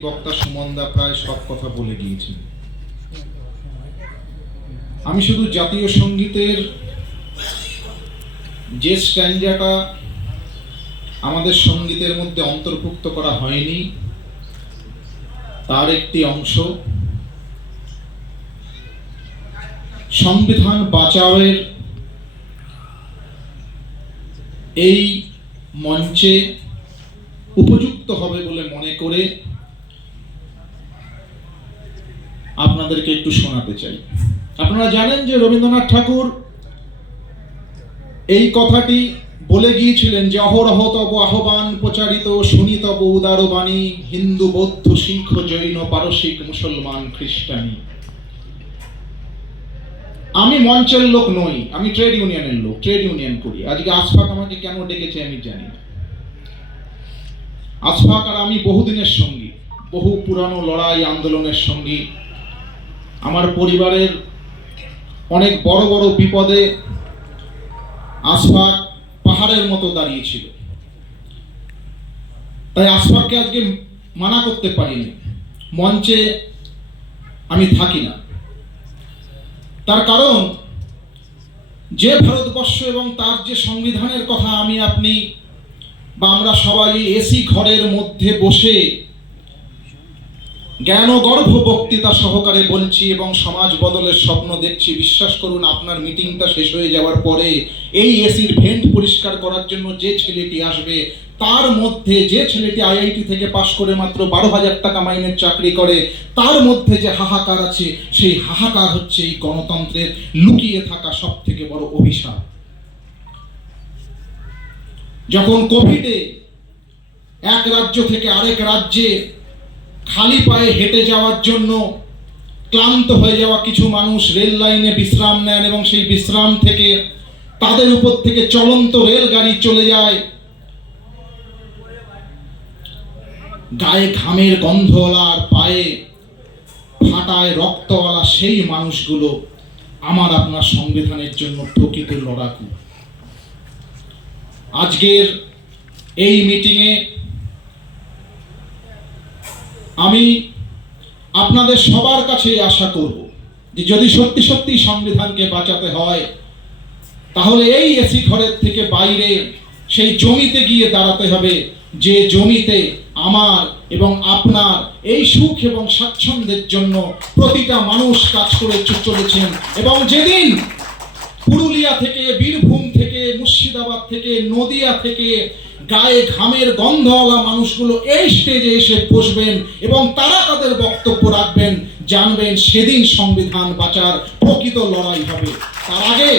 বক্তা সুমনদা প্রায় সব কথা বলে গিয়েছেন। আমি শুধু জাতীয় সঙ্গীতের যে স্ট্যান্ডাটা আমাদের সঙ্গীতের মধ্যে অন্তর্ভুক্ত করা হয়নি তার একটি অংশ সংবিধান বাঁচাওয়ের এই মঞ্চে উপযুক্ত হবে বলে মনে করে আপনাদেরকে একটু শোনাতে চাই। আপনারা জানেন যে রবীন্দ্রনাথ ঠাকুর এই কথাটি বলে গিয়েছিলেন যে অহরহ তব আহ্বান প্রচারিত শুনি তব উদার বাণী হিন্দু বৌদ্ধ শিখ জৈন পারসিক মুসলমান খ্রিস্টানি। আমি মঞ্চের লোক নই, আমি ট্রেড ইউনিয়নের লোক, ট্রেড ইউনিয়ন করি। আজকে আশফাক আমাকে কেন ডেকেছে আমি জানি না। আশফাক আর আমি বহুদিনের সঙ্গী, বহু পুরানো লড়াই আন্দোলনের সঙ্গী। আমার পরিবারের অনেক বড় বড় বিপদে আশফাক পাহাড়ের মতো দাঁড়িয়েছিল। তাই আশফাককে আজকে মানা করতে পারিনি, মঞ্চে আমি থাকি না। তার কারণ যে ভারতবর্ষ এবং তার যে সংবিধানের কথা আমি আপনি বা আমরা সবাই এসি ঘরের মধ্যে বসে জ্ঞানগর্ভ বক্তৃতা সহকারে বলছি এবং সমাজ বদলের স্বপ্ন দেখছি, বিশ্বাস করুন আপনার মিটিংটা শেষ হয়ে যাওয়ার পরে এই এসির ভেন্ট পরিষ্কার করার জন্য যে ছেলেটি আসবে, তার মধ্যে যে ছেলেটি আইআইটি থেকে পাশ করে মাত্র 12,000 টাকা মাইনের চাকরি করে, তার মধ্যে যে হাহাকার আছে, সেই হাহাকার হচ্ছে এই গণতন্ত্রের লুকিয়ে থাকা সব থেকে বড় অভিশাপ। যখন কোভিডে এক রাজ্য থেকে আরেক রাজ্যে খালি পায়ে হেঁটে যাওয়ার জন্য ক্লান্ত হয়ে যাওয়া কিছু মানুষ রেল লাইনে বিশ্রাম নেন এবং সেই বিশ্রাম থেকে তাদের উপর থেকে চলন্ত রেলগাড়ি চলে যায়, গায়ে ঘামের গন্ধওয়ালা আর পায়ে ফাটায় রক্তওয়ালা সেই মানুষগুলো আমার আপনার সংবিধানের জন্য প্রকৃত লড়াকু। আজকের এই মিটিংয়ে আমি আপনাদের সবার কাছে আশা করব যে যদি সত্যি সত্যি সংবিধানকে বাঁচাতে হয় তাহলে এই এসি ঘরের থেকে বাইরে সেই জমিতে গিয়ে দাঁড়াতে হবে, যে জমিতে আমার এবং আপনার এই সুখ এবং স্বাচ্ছন্দ্যের জন্য প্রতিটা মানুষ কাজ করে চলেছেন। এবং যেদিন পুরুলিয়া থেকে, বীরভূম থেকে, মুর্শিদাবাদ থেকে, নদিয়া থেকে গায়ে ঘামের গন্ধওয়ালা মানুষগুলো এই স্টেজে এসে বসবেন এবং তারা তাদের বক্তব্য রাখবেন, জানবেন সেদিন সংবিধান বাঁচার প্রকৃত লড়াই হবে। তার আগে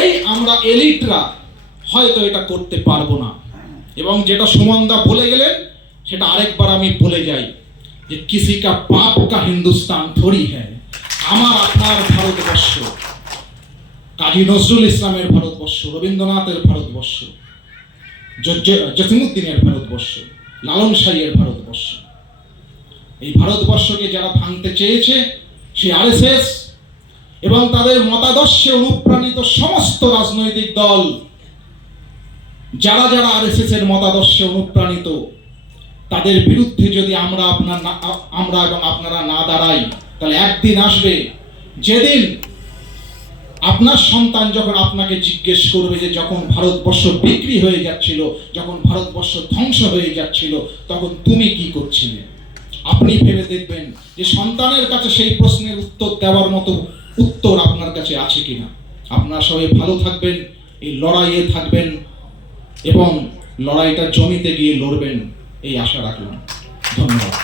এই আমরা এলিটরা হয়তো এটা করতে পারবো না। এবং যেটা সুমনদা বলে গেলেন সেটা আরেকবার আমি বলে যাই যে কিসি কা বাপ কা হিন্দুস্তান থোড়ি হ্যায়, আমার আপনার ভারতবর্ষ, কাজী নজরুল ইসলামের ভারতবর্ষ, রবীন্দ্রনাথের ভারতবর্ষ, জসিমউদ্দিনের ভারতবর্ষ, লালন সাইয়ের ভারতবর্ষ। এই ভারতবর্ষকে যারা ভাঙতে চেয়েছে সেই আরএসএস এবং তাদের মতাদর্শে অনুপ্রাণিত সমস্ত রাজনৈতিক দল, যারা যারা আরএসএস এর মতাদর্শে অনুপ্রাণিত, তাদের বিরুদ্ধে যদি আমরা এবং আপনারা না দাঁড়াই তাহলে একদিন আসবে যেদিন আপনার সন্তান যখন আপনাকে জিজ্ঞেস করবে যে যখন ভারতবর্ষ বিক্রি হয়ে যাচ্ছিল, যখন ভারতবর্ষ ধ্বংস হয়ে যাচ্ছিল, তখন তুমি কি করছিলে? আপনি ভেবে দেখবেন যে সন্তানের কাছে সেই প্রশ্নের উত্তর দেওয়ার মতো উত্তর আপনার কাছে আছে কিনা। আপনারা সবাই ভালো থাকবেন, এই লড়াইয়ে থাকবেন এবং লড়াইটা জমিতে গিয়ে লড়বেন, এই আশা রাখলাম। ধন্যবাদ।